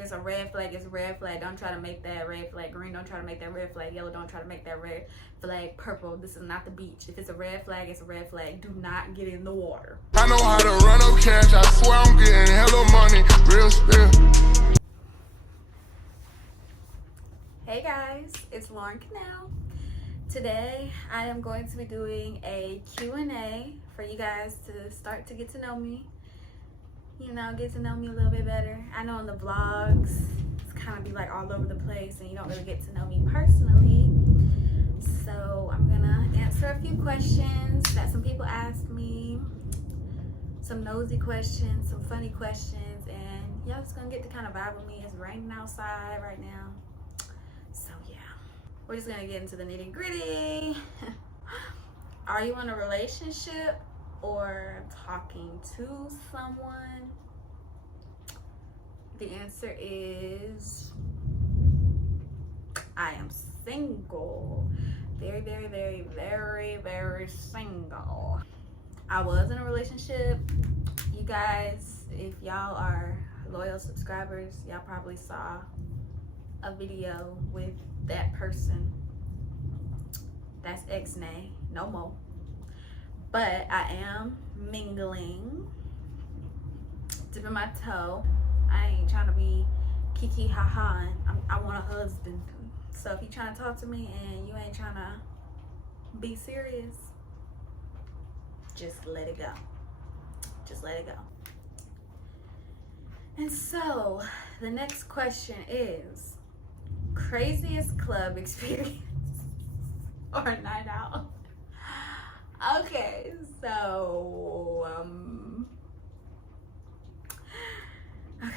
it's a red flag, it's a red flag. Don't try to make that red flag green. Don't try to make that red flag yellow. Don't try to make that red flag purple. This is not the beach. If it's a red flag, it's a red flag. Do not get in the water. I know how to run up cash. I swear I'm getting hella money. Real spill. Hey guys, it's Lauren Canal. Today I am going to be doing a Q&A for you guys to start to get to know me. You know, get to know me a little bit better. I know in the vlogs it's kind of be like all over the place and you don't really get to know me personally. So I'm gonna answer a few questions that some people asked me, some nosy questions, some funny questions, and y'all just gonna get to kind of vibe with me. It's raining outside right now, so yeah, we're just gonna get into the nitty gritty. Are you in a relationship or talking to someone? The answer is I am single. Very, very, very, very, very single. I was in a relationship. You guys, if y'all are loyal subscribers, y'all probably saw a video with that person. That's ex-nay, no more. But I am mingling, dipping my toe. I ain't trying to be kiki ha-ha. I want a husband. So if you trying to talk to me and you ain't trying to be serious, just let it go. Just let it go. And so the next question is, craziest club experience or night out? Okay, so okay,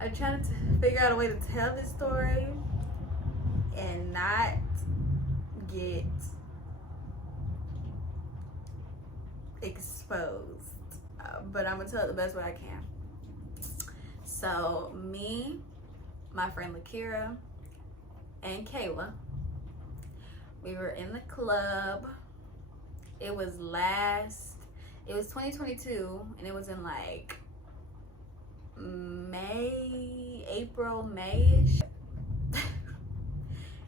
I'm trying to figure out a way to tell this story and not get exposed, but I'm gonna tell it the best way I can. So me, my friend Lakira, and Kayla, we were in the club. It was 2022, and it was in like May-ish.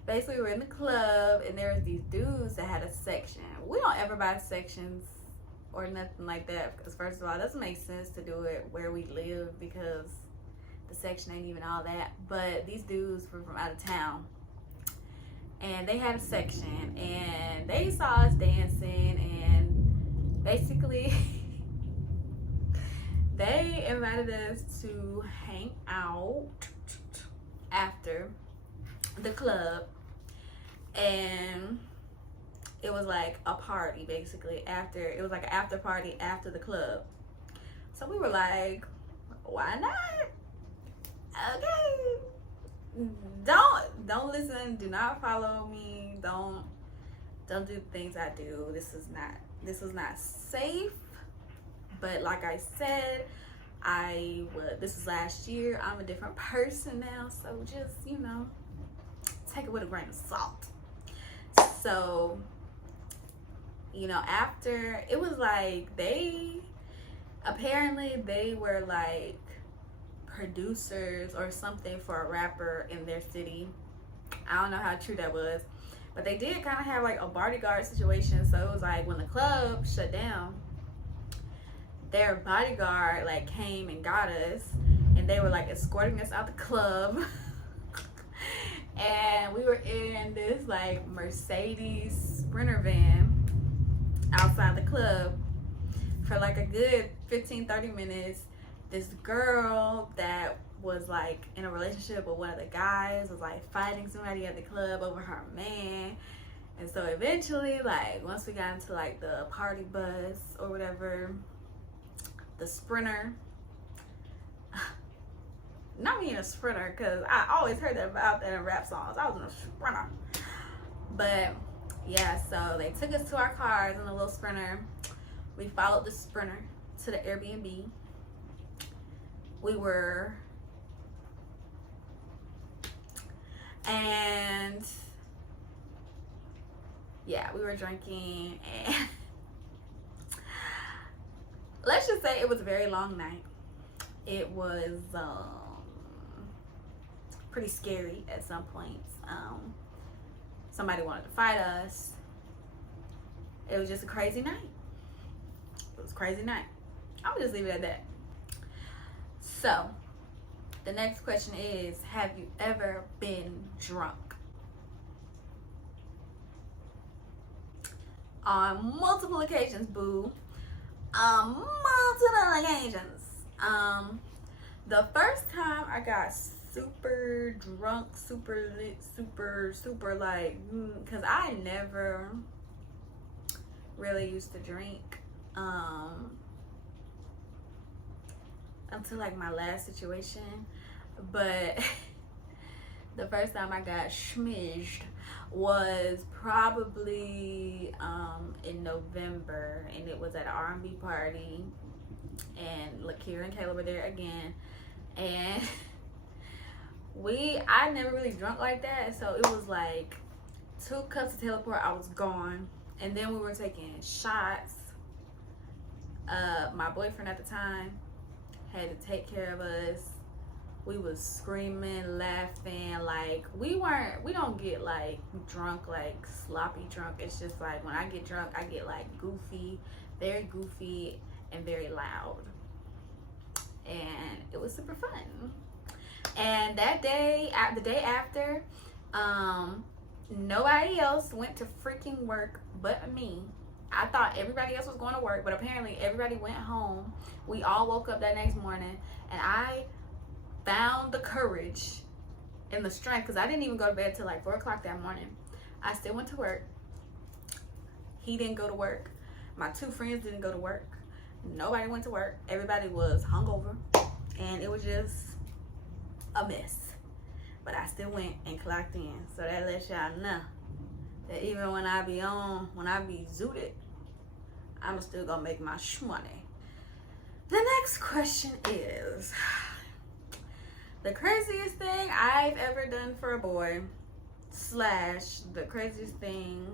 Basically, we were in the club, and there was these dudes that had a section. We don't ever buy sections or nothing like that, because first of all, it doesn't make sense to do it where we live because the section ain't even all that. But these dudes were from out of town, and they had a section, and they saw us dancing, and basically they invited us to hang out after the club, and it was like a party basically after. It was like an after party after the club. So we were like, why not? Okay. Don't listen, do not follow me, don't do the things I do. This is not safe. But like I said, this is last year. I'm a different person now, so just, you know, take it with a grain of salt. So, you know, after, it was like apparently they were like producers or something for a rapper in their city. I don't know how true that was, but they did kind of have like a bodyguard situation. So it was like when the club shut down, their bodyguard like came and got us, and they were like escorting us out the club. And we were in this like Mercedes Sprinter van outside the club for like a good 15-30 minutes. This girl that was like in a relationship with one of the guys was like fighting somebody at the club over her man. And so eventually, like once we got into like the party bus or whatever, the Sprinter, not me in a Sprinter, because I always heard that about that in rap songs. I was in a Sprinter. But yeah, so they took us to our cars in a little Sprinter. We followed the Sprinter to the Airbnb. And yeah, we were drinking, and let's just say it was a very long night. It was pretty scary at some points. Somebody wanted to fight us. It was just a crazy night. It was a crazy night. I'll just leave it at that. So, the next question is, have you ever been drunk? On multiple occasions, boo. On multiple occasions. The first time I got super drunk, super lit, super like, because I never really used to drink until like my last situation. But the first time I got schmidged was probably in November, and it was at an R&B party, and Lakira and Kayla were there again, and I never really drunk like that, so it was like 2 cups of teleport, I was gone. And then we were taking shots. My boyfriend at the time had to take care of us. We was screaming, laughing, like we don't get like drunk, like sloppy drunk. It's just like when I get drunk, I get like goofy, very goofy and very loud. And it was super fun. And that day, the day after, nobody else went to freaking work but me. I thought everybody else was going to work, but apparently everybody went home. We all woke up that next morning, and I found the courage and the strength, because I didn't even go to bed till like 4 o'clock that morning. I still went to work. He didn't go to work. My 2 friends didn't go to work. Nobody went to work. Everybody was hungover, and it was just a mess. But I still went and clocked in. So that lets y'all know that even when I be zooted, I'm still gonna make my shmoney. The next question is, the craziest thing I've ever done for a boy / the craziest thing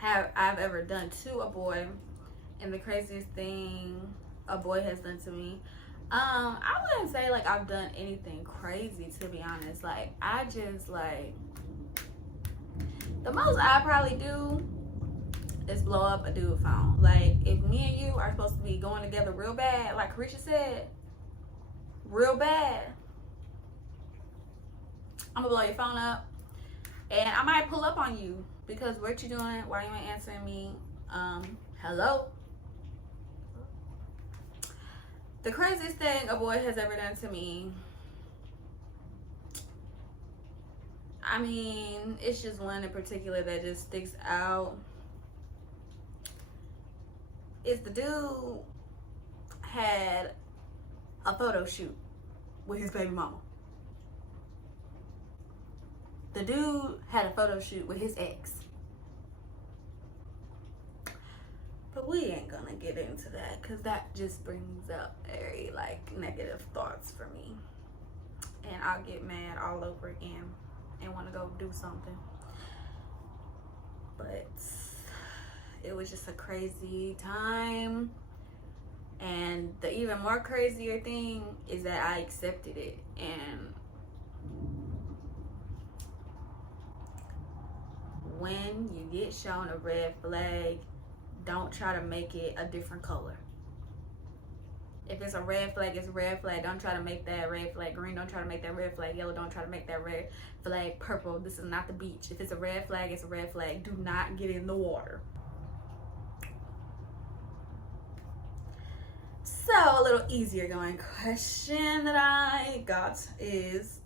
I've ever done to a boy, and the craziest thing a boy has done to me. I wouldn't say like I've done anything crazy, to be honest. Like, I just like, the most I probably do is blow up a dude's phone. Like, if me and you are supposed to be going together real bad, like Carisha said, real bad, I'm gonna blow your phone up, and I might pull up on you because what you doing? Why you ain't answering me? Hello? The craziest thing a boy has ever done to me, I mean, it's just one in particular that just sticks out. Is the dude had a photo shoot with his baby mama. The dude had a photo shoot with his ex. But we ain't gonna get into that, because that just brings up very like negative thoughts for me, and I'll get mad all over again and want to go do something. But it was just a crazy time, and the even more crazier thing is that I accepted it. And when you get shown a red flag, don't try to make it a different color. If it's a red flag, it's a red flag. Don't try to make that red flag green. Don't try to make that red flag yellow. Don't try to make that red flag purple. This is not the beach. If it's a red flag, it's a red flag. Do not get in the water. So, a little easier going question that I got is,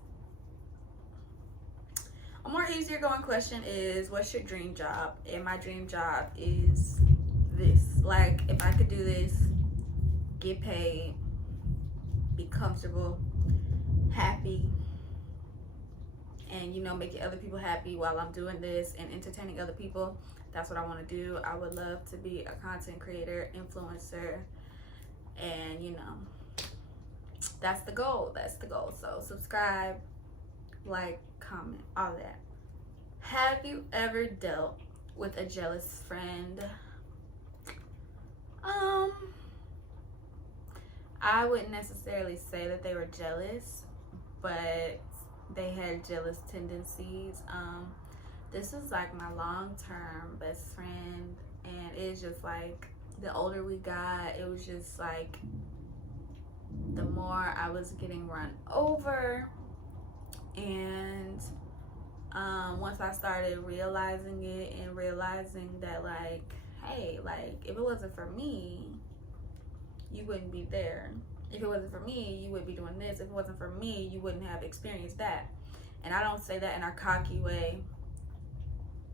a more easier going question is, what's your dream job? And my dream job is this. Like, if I could do this, get paid, be comfortable, happy, and, you know, making other people happy while I'm doing this and entertaining other people, that's what I want to do. I would love to be a content creator, influencer, and, you know, that's the goal. That's the goal. So subscribe, like, comment, all that. Have you ever dealt with a jealous friend? I wouldn't necessarily say that they were jealous, but they had jealous tendencies. This was like my long-term best friend, and it's just like the older we got, it was just like the more I was getting run over. And once I started realizing it and realizing that, like, hey, like, if it wasn't for me, you wouldn't be there. If it wasn't for me, you wouldn't be doing this. If it wasn't for me, you wouldn't have experienced that. And I don't say that in a cocky way,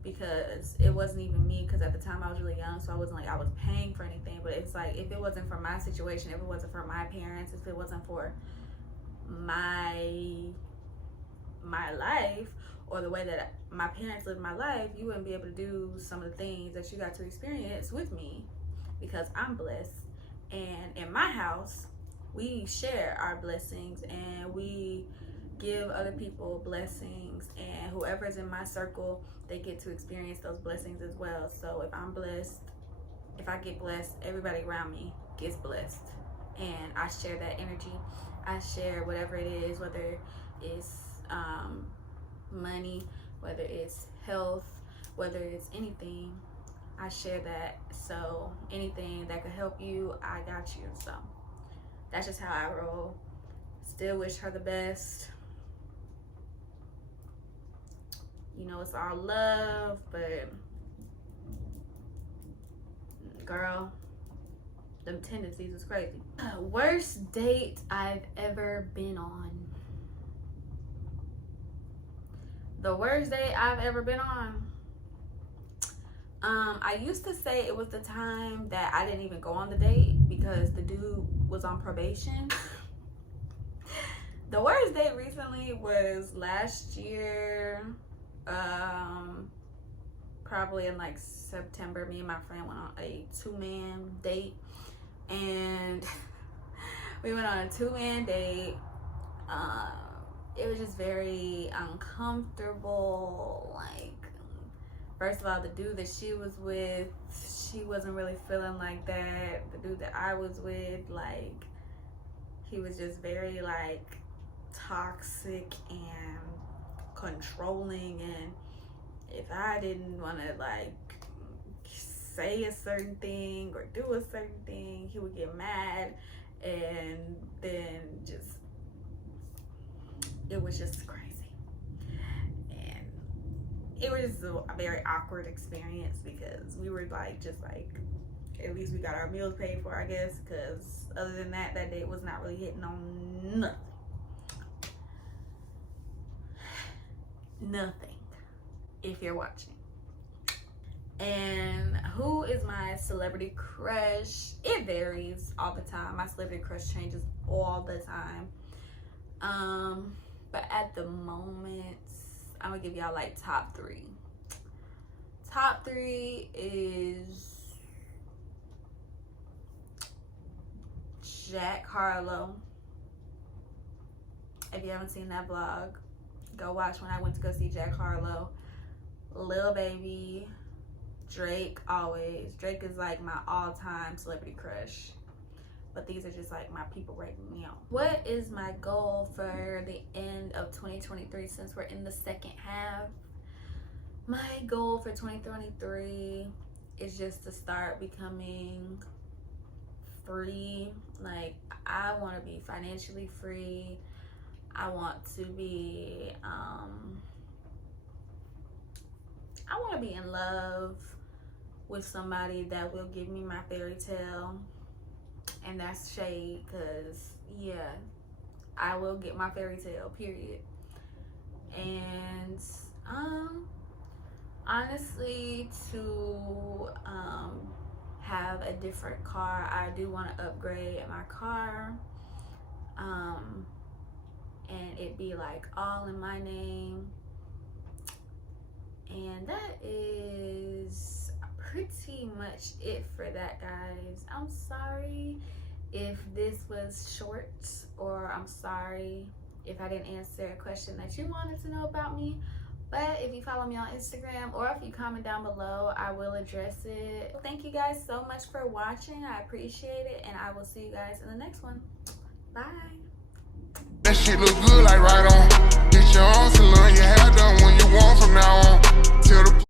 because it wasn't even me, because at the time I was really young, so I wasn't like I was paying for anything. But it's like, if it wasn't for my situation, if it wasn't for my parents, if it wasn't for my life, or the way that my parents lived my life, you wouldn't be able to do some of the things that you got to experience with me, because I'm blessed. And in my house, we share our blessings, and we give other people blessings, and whoever's in my circle, they get to experience those blessings as well. So if I'm blessed, if I get blessed, everybody around me gets blessed, and I share that energy. I share whatever it is, whether it's money, whether it's health, whether it's anything, I share that. So anything that could help you, I got you. So that's just how I roll. Still wish her the best. You know, it's all love, but girl, them tendencies was crazy. Worst date I've ever been on. The worst date I've ever been on. I used to say it was the time that I didn't even go on the date because the dude was on probation. The worst date recently was last year, probably in like September. Me and my friend went on a 2-man date, and we went on a 2-man date. It was just very uncomfortable. Like, first of all, the dude that she was with, she wasn't really feeling like that. The dude that I was with, like, he was just very like toxic and controlling, and if I didn't want to like say a certain thing or do a certain thing, he would get mad, and then just, it was just crazy. And it was just a very awkward experience, because we were like, just like, at least we got our meals paid for, I guess, because other than that, that date was not really hitting on nothing. Nothing, if you're watching. And who is my celebrity crush? It varies all the time. My celebrity crush changes all the time. But at the moment, I'm gonna give y'all like top 3. Top 3 is Jack Harlow. If you haven't seen that vlog, go watch when I went to go see Jack Harlow. Lil Baby, Drake, always. Drake is like my all-time celebrity crush. But these are just like my people right now. What is my goal for the end of 2023, since we're in the second half? My goal for 2023 is just to start becoming free. Like, I want to be financially free. I want to be I want to be in love with somebody that will give me my fairy tale. And that's shade, because yeah, I will get my fairy tale, period. And honestly, to have a different car. I do want to upgrade my car, and it be like all in my name. And that is pretty much it for that, guys. I'm sorry if this was short, or I'm sorry if I didn't answer a question that you wanted to know about me, But if you follow me on Instagram or if you comment down below, I will address it. Thank you guys so much for watching. I appreciate it, and I will see you guys in the next one. Bye. That shit look good like right on.